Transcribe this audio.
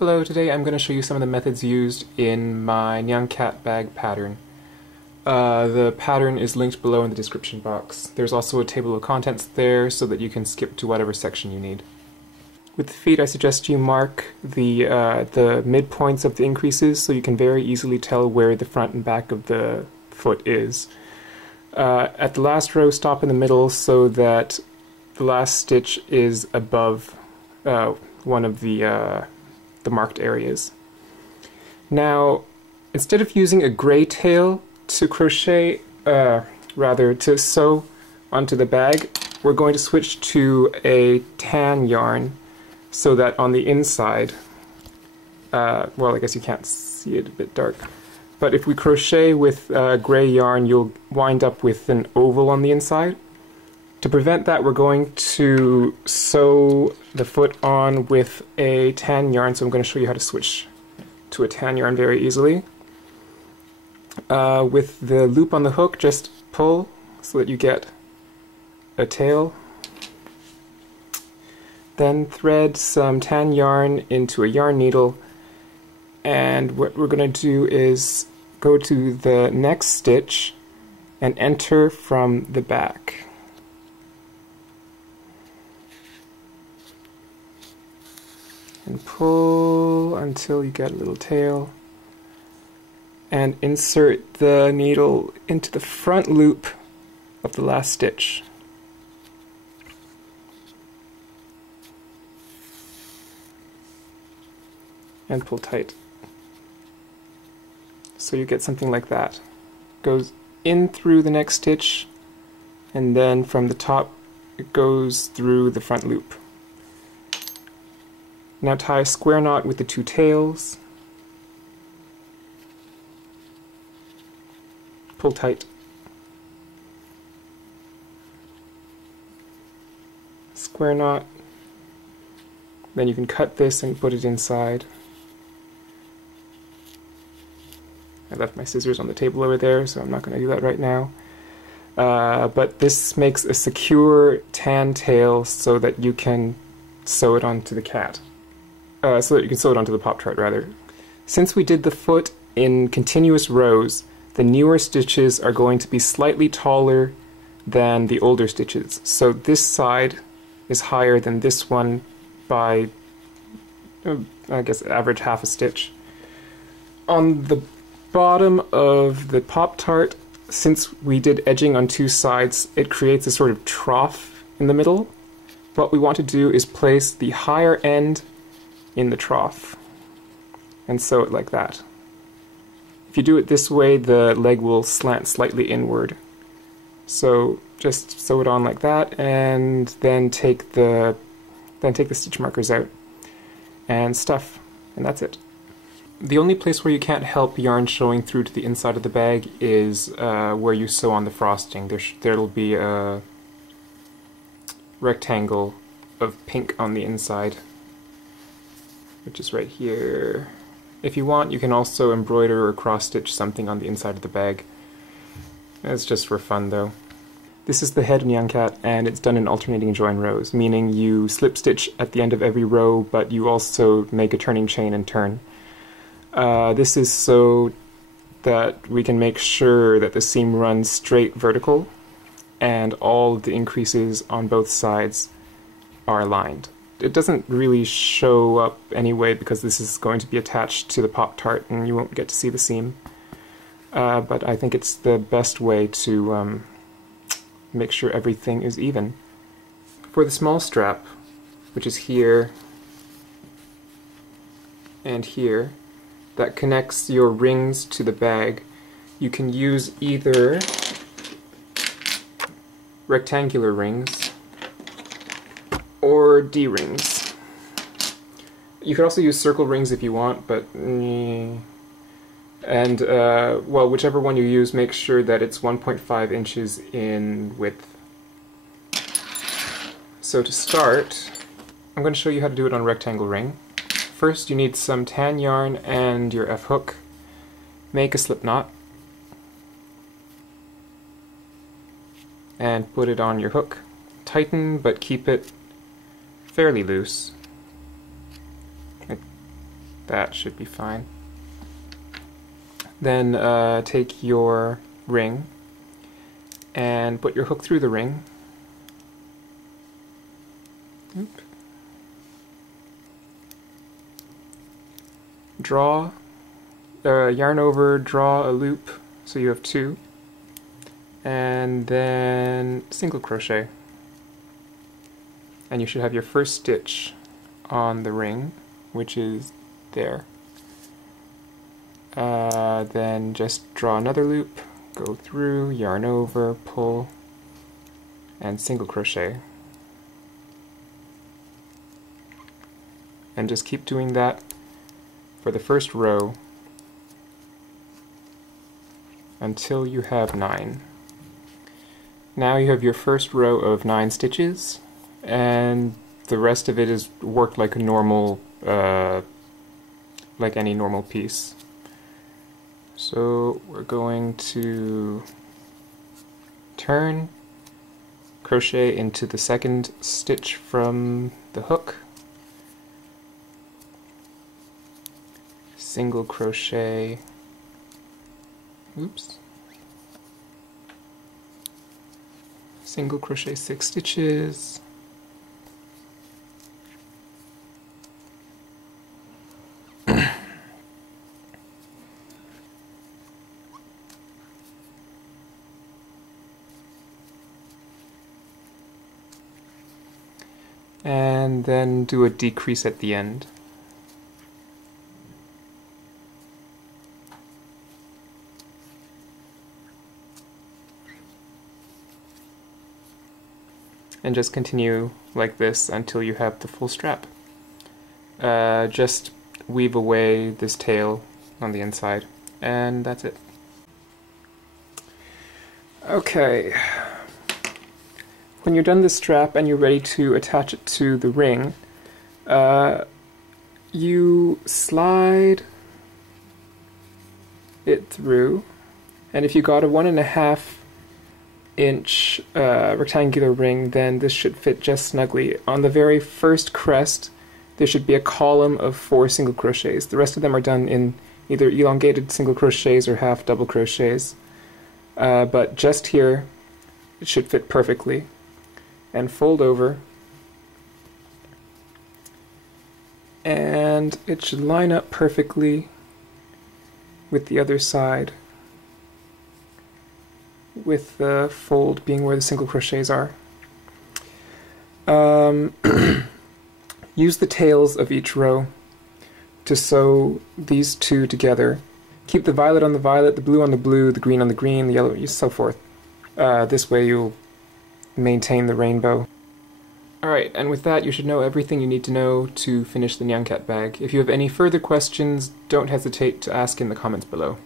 Hello, today I'm going to show you some of the methods used in my Nyan cat bag pattern. The pattern is linked below in the description box. There's also a table of contents there so that you can skip to whatever section you need. With the feet, I suggest you mark the midpoints of the increases so you can very easily tell where the front and back of the foot is. At the last row, stop in the middle so that the last stitch is above one of the marked areas. Now, instead of using a gray tail to crochet, to sew onto the bag, we're going to switch to a tan yarn so that on the inside, well, I guess you can't see it, a bit dark, but if we crochet with gray yarn, you'll wind up with an oval on the inside. To prevent that, we're going to sew the foot on with a tan yarn, so I'm going to show you how to switch to a tan yarn very easily. With the loop on the hook, just pull so that you get a tail. Then thread some tan yarn into a yarn needle, and what we're going to do is go to the next stitch and enter from the back. And pull until you get a little tail, and insert the needle into the front loop of the last stitch. And pull tight. So you get something like that. Goes in through the next stitch, and then from the top it goes through the front loop. Now tie a square knot with the two tails. Pull tight. Square knot. Then you can cut this and put it inside. I left my scissors on the table over there, so I'm not going to do that right now. But this makes a secure tan tail so that you can sew it onto the cat. So that you can sew it onto the Pop-Tart, rather. Since we did the foot in continuous rows, the newer stitches are going to be slightly taller than the older stitches. So this side is higher than this one by, I guess, average half a stitch. On the bottom of the Pop-Tart, since we did edging on two sides, it creates a sort of trough in the middle. What we want to do is place the higher end in the trough and sew it like that. If you do it this way, the leg will slant slightly inward. So just sew it on like that, and then take the stitch markers out and stuff, and that's it. The only place where you can't help yarn showing through to the inside of the bag is where you sew on the frosting. There'll be a rectangle of pink on the inside, which is right here. If you want, you can also embroider or cross-stitch something on the inside of the bag. It's just for fun, though. This is the head of Nyan Cat, and it's done in alternating join rows, meaning you slip stitch at the end of every row, but you also make a turning chain and turn. This is so that we can make sure that the seam runs straight vertical, and all of the increases on both sides are aligned. It doesn't really show up anyway because this is going to be attached to the Pop-Tart and you won't get to see the seam. But I think it's the best way to make sure everything is even. For the small strap, which is here and here, that connects your rings to the bag, you can use either rectangular rings or D-rings. You could also use circle rings if you want, but well, whichever one you use, make sure that it's 1.5 inches in width. So to start, I'm going to show you how to do it on a rectangle ring. First, you need some tan yarn and your F-hook. Make a slip knot and put it on your hook. Tighten, but keep it fairly loose. That should be fine. Then take your ring and put your hook through the ring. Oop. Draw, yarn over, draw a loop, so you have 2, and then single crochet. And you should have your first stitch on the ring, which is there. Then just draw another loop, go through, yarn over, pull, and single crochet. And just keep doing that for the first row until you have 9. Now you have your first row of 9 stitches, and the rest of it is worked like a normal, like any normal piece. So we're going to turn, crochet into the second stitch from the hook, single crochet, oops, single crochet 6 stitches, and then do a decrease at the end. And just continue like this until you have the full strap. Just weave away this tail on the inside, and that's it. Okay. When you're done the strap and you're ready to attach it to the ring, you slide it through, and if you got a 1.5 inch rectangular ring, then this should fit just snugly. On the very first crest, there should be a column of 4 single crochets. The rest of them are done in either elongated single crochets or half double crochets. But just here, it should fit perfectly. And fold over, and it should line up perfectly with the other side, with the fold being where the single crochets are. Use the tails of each row to sew these 2 together. Keep the violet on the violet, the blue on the blue, the green on the green, the yellow, so forth. This way you'll maintain the rainbow. Alright, and with that you should know everything you need to know to finish the Nyan cat bag. If you have any further questions, don't hesitate to ask in the comments below.